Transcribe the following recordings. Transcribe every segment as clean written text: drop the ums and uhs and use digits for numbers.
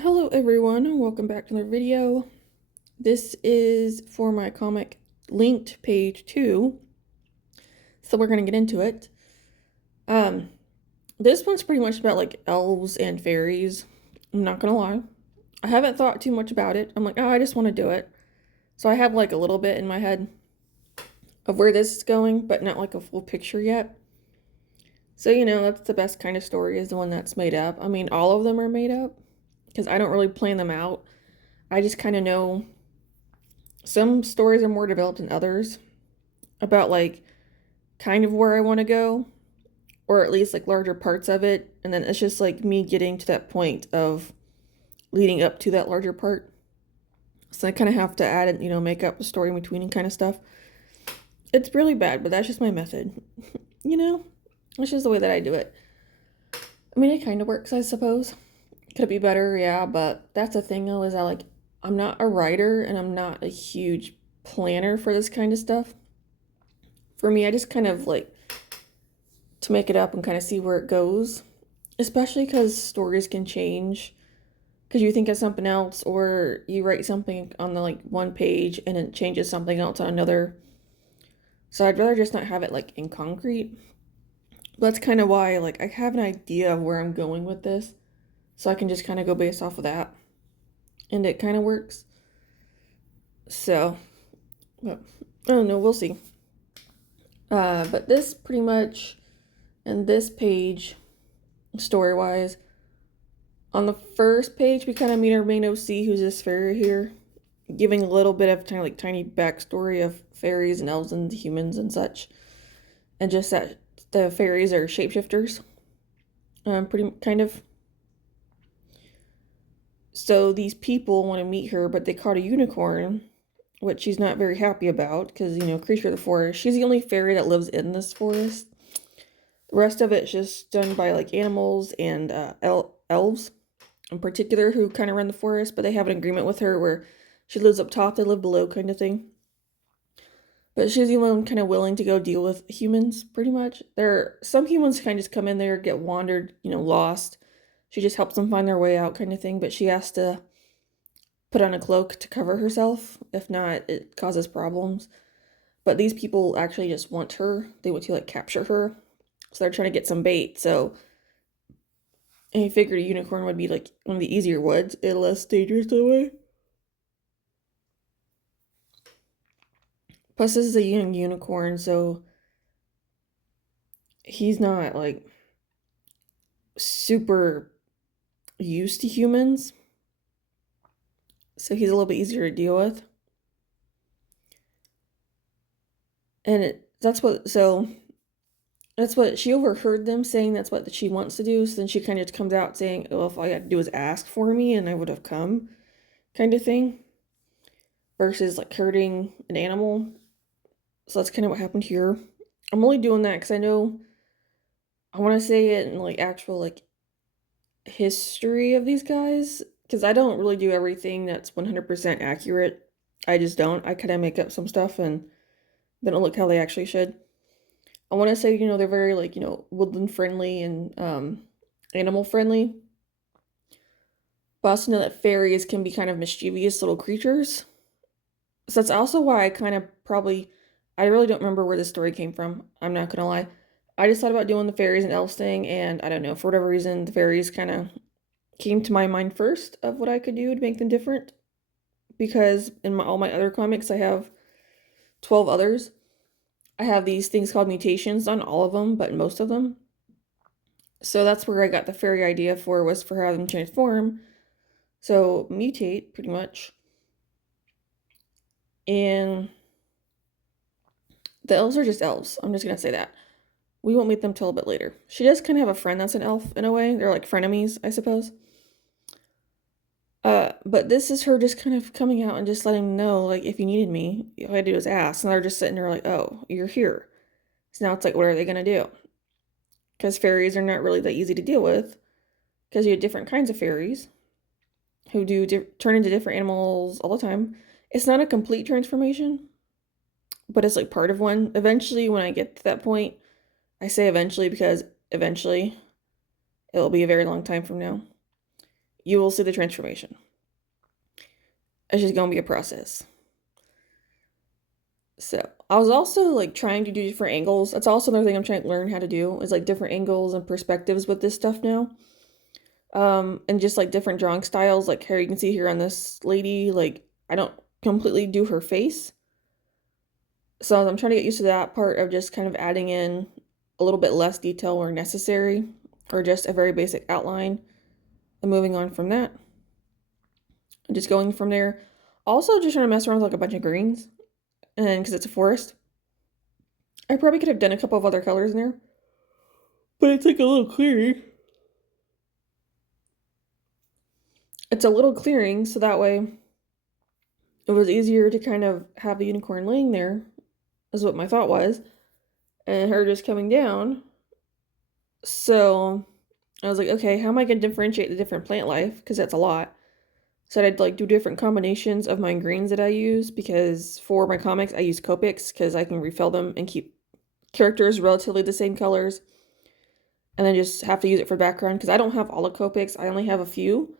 Hello everyone, and welcome back to another video. This is for my comic linked page 2, so we're gonna get into it. Um, this one's pretty much about like elves and fairies. I'm not gonna lie. I haven't thought too much about it. I'm like, oh, I just want to do it. So I have like a little bit in my head of where this is going, but not like a full picture yet. So, that's the best kind of story is the one that's made up. I mean, all of them are made up because I don't really plan them out. I just kind of know some stories are more developed than others about like kind of where I want to go, or at least like larger parts of it. And then it's just like me getting to that point of leading up to that larger part. So I kind of have to add it, make up a story in between and kind of stuff. It's really bad, but that's just my method. you know, it's just the way that I do it. I mean, it kind of works, I suppose. Could be better, yeah, but that's the thing though, is I'm not a writer and I'm not a huge planner for this kind of stuff. For me, I just kind of like to make it up and kind of see where it goes, especially because stories can change because you think of something else or you write something on the like one page and it changes something else on another. So I'd rather just not have it like in concrete. That's kind of why like I have an idea of where I'm going with this, so I can just kind of go based off of that, and it kind of works. So, but I don't know, we'll see. But this pretty much, and this page, story wise, on the first page, we kind of meet our main OC, who's this fairy here, giving a little bit of tiny backstory of fairies and elves and humans and such, and just that the fairies are shapeshifters. Pretty kind of. So these people want to meet her, but they caught a unicorn, which she's not very happy about because creature of the forest. She's the only fairy that lives in this forest. The rest of it's just done by like animals and elves in particular who kind of run the forest, but they have an agreement with her where she lives up top, they live below, kind of thing. But she's the one kind of willing to go deal with humans, pretty much. Some humans kind of just come in there, get wandered, lost. She just helps them find their way out, kind of thing. But she has to put on a cloak to cover herself. If not, it causes problems. But these people actually just want her. They want to like capture her. So they're trying to get some bait. So I figured a unicorn would be like one of the easier ones and less dangerous in a way. Plus, this is a young unicorn, so he's not like super used to humans. So he's a little bit easier to deal with. And that's what she overheard them saying. That's what she wants to do. So then she kind of comes out saying, "Oh, if all you had to do was ask for me, and I would have come," kind of thing. Versus like hurting an animal. So that's kind of what happened here. I'm only doing that because I know I want to say it in like actual like history of these guys because I don't really do everything that's 100% accurate. I just don't. I kind of make up some stuff and they don't look how they actually should. I want to say, they're very like, woodland friendly and animal friendly. But I also know that fairies can be kind of mischievous little creatures. So that's also why I really don't remember where this story came from. I'm not gonna lie. I just thought about doing the fairies and elves thing, and I don't know, for whatever reason, the fairies kind of came to my mind first of what I could do to make them different. Because in all my other comics, I have 12 others. I have these things called mutations, on all of them, but most of them. So that's where I got the fairy idea for, was for how them transform. So mutate, pretty much. And the elves are just elves. I'm just gonna say that. We won't meet them till a bit later. She does kind of have a friend that's an elf in a way. They're like frenemies, I suppose. But this is her just kind of coming out and just letting them know, like, if you needed me, all I had to do was ask. And they're just sitting there like, oh, you're here. So now it's like, what are they gonna do? Because fairies are not really that easy to deal with. Because you have different kinds of fairies who turn into different animals all the time. It's not a complete transformation, but it's like part of one. Eventually, when I get to that point, I say eventually because eventually it'll be a very long time from now. you will see the transformation. It's just going to be a process. So I was also like trying to do different angles. That's also another thing I'm trying to learn how to do, is like different angles and perspectives with this stuff now. And just like different drawing styles, like here you can see here on this lady, like I don't completely do her face. So I'm trying to get used to that part of just kind of adding in a little bit less detail where necessary, or just a very basic outline, and moving on from that. And just going from there. Also just trying to mess around with like a bunch of greens, and because it's a forest. I probably could have done a couple of other colors in there, but it's like a little clearing. It's a little clearing, so that way it was easier to kind of have the unicorn laying there, is what my thought was, and her just coming down. So I was like, okay, how am I going to differentiate the different plant life? Because that's a lot. So I'd like do different combinations of my greens that I use, because for my comics I use Copics because I can refill them and keep characters relatively the same colors, and then just have to use it for background because I don't have all the Copics. I only have a few.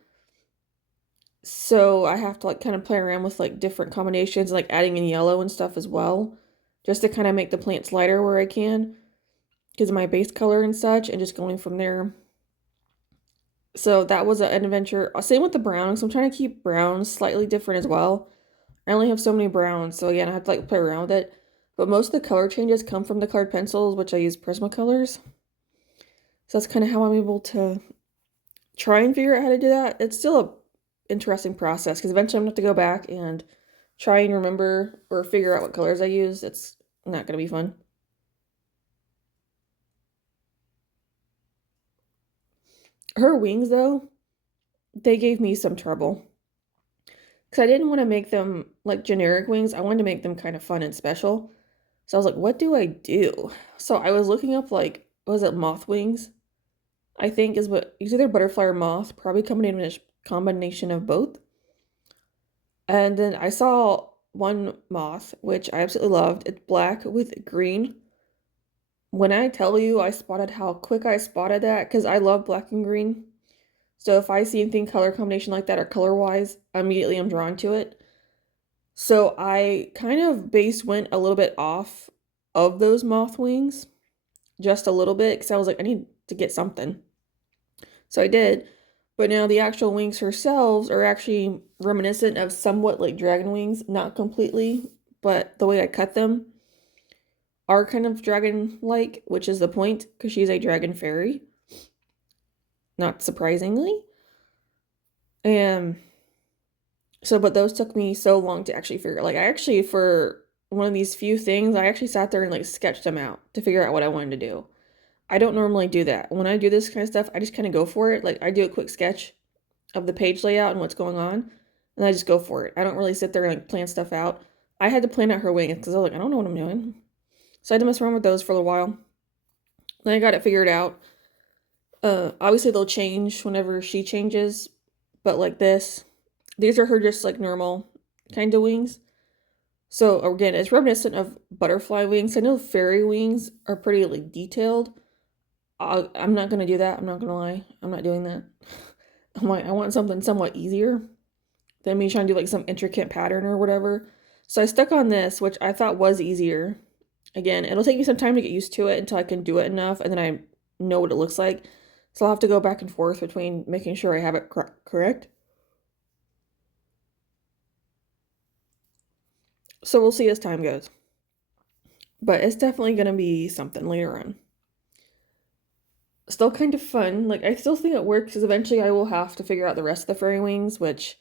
So I have to like kind of play around with like different combinations, like adding in yellow and stuff as well, just to kind of make the plants lighter where I can because of my base color and such, and just going from there. So that was an adventure. Same with the browns. So I'm trying to keep browns slightly different as well. I only have so many browns, so again, I have to like play around with it. But most of the color changes come from the colored pencils, which I use Prismacolors. So that's kind of how I'm able to try and figure out how to do that. It's still a interesting process because eventually I'm gonna have to go back and try and remember or figure out what colors I use. It's not gonna be fun. Her wings, though, they gave me some trouble because I didn't want to make them like generic wings. I wanted to make them kind of fun and special. So I was like, what do I do? So I was looking up like, was it moth wings? I think is what, it's either butterfly or moth, probably combination of both. And then I saw one moth, which I absolutely loved. It's black with green. When I tell you I spotted how quick I spotted that, because I love black and green. So if I see anything color combination like that or color-wise, immediately I'm drawn to it. So I kind of went a little bit off of those moth wings, just a little bit, because I was like, I need to get something. So I did. But now the actual wings herself are actually reminiscent of somewhat like dragon wings, not completely, but the way I cut them are kind of dragon-like, which is the point, because she's a dragon fairy. Not surprisingly. And so, but those took me so long to actually figure. Like, I actually, for one of these few things, I actually sat there and like sketched them out to figure out what I wanted to do. I don't normally do that. When I do this kind of stuff, I just kind of go for it. Like, I do a quick sketch of the page layout and what's going on, and I just go for it. I don't really sit there and like plan stuff out. I had to plan out her wings because I was like, I don't know what I'm doing. So I had to mess around with those for a little while. Then I got it figured out. Obviously they'll change whenever she changes, but like this, these are her just like normal kind of wings. So again, it's reminiscent of butterfly wings. I know fairy wings are pretty like detailed. I'm not gonna do that. I'm not gonna lie. I'm not doing that. I want something somewhat easier than me trying to do like some intricate pattern or whatever. So I stuck on this, which I thought was easier. Again, it'll take me some time to get used to it until I can do it enough, and then I know what it looks like. So I'll have to go back and forth between making sure I have it correct. So we'll see as time goes. But it's definitely going to be something later on. Still kind of fun. Like, I still think it works because eventually I will have to figure out the rest of the fairy wings, which,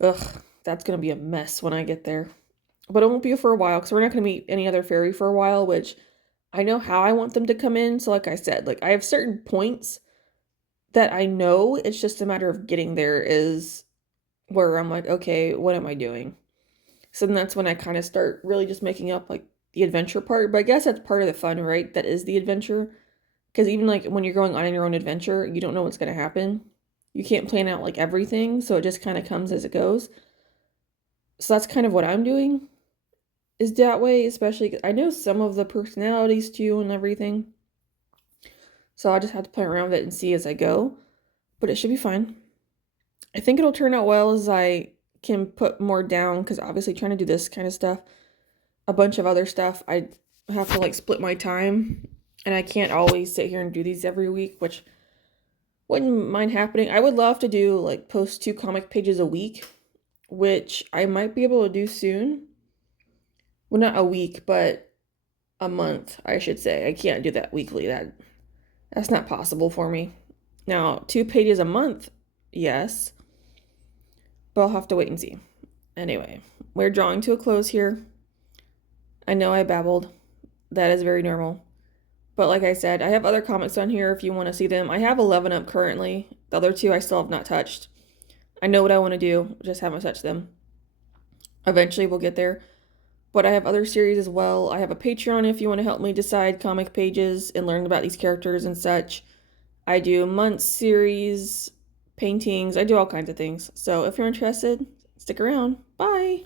ugh, that's going to be a mess when I get there. But it won't be for a while because we're not going to meet any other fairy for a while, which I know how I want them to come in. So like I said, like I have certain points that I know, it's just a matter of getting there is where I'm like, okay, what am I doing? So then that's when I kind of start really just making up like the adventure part. But I guess that's part of the fun, right? That is the adventure. Because even like when you're going on your own adventure, you don't know what's going to happen. You can't plan out like everything. So it just kind of comes as it goes. So that's kind of what I'm doing, is that way, especially because I know some of the personalities too and everything. So I just have to play around with it and see as I go. But it should be fine. I think it'll turn out well as I can put more down, because obviously trying to do this kind of stuff, a bunch of other stuff, I have to like split my time, and I can't always sit here and do these every week, which wouldn't mind happening. I would love to do like post 2 comic pages a week, which I might be able to do soon. Well, not a week, but a month, I should say. I can't do that weekly. That's not possible for me. Now, 2 pages a month, yes, but I'll have to wait and see. Anyway, we're drawing to a close here. I know I babbled. That is very normal. But like I said, I have other comics on here if you want to see them. I have 11 up currently. The other 2 I still have not touched. I know what I want to do, just haven't touched them. Eventually we'll get there. But I have other series as well. I have a Patreon if you want to help me decide comic pages and learn about these characters and such. I do months, series, paintings. I do all kinds of things. So if you're interested, stick around. Bye!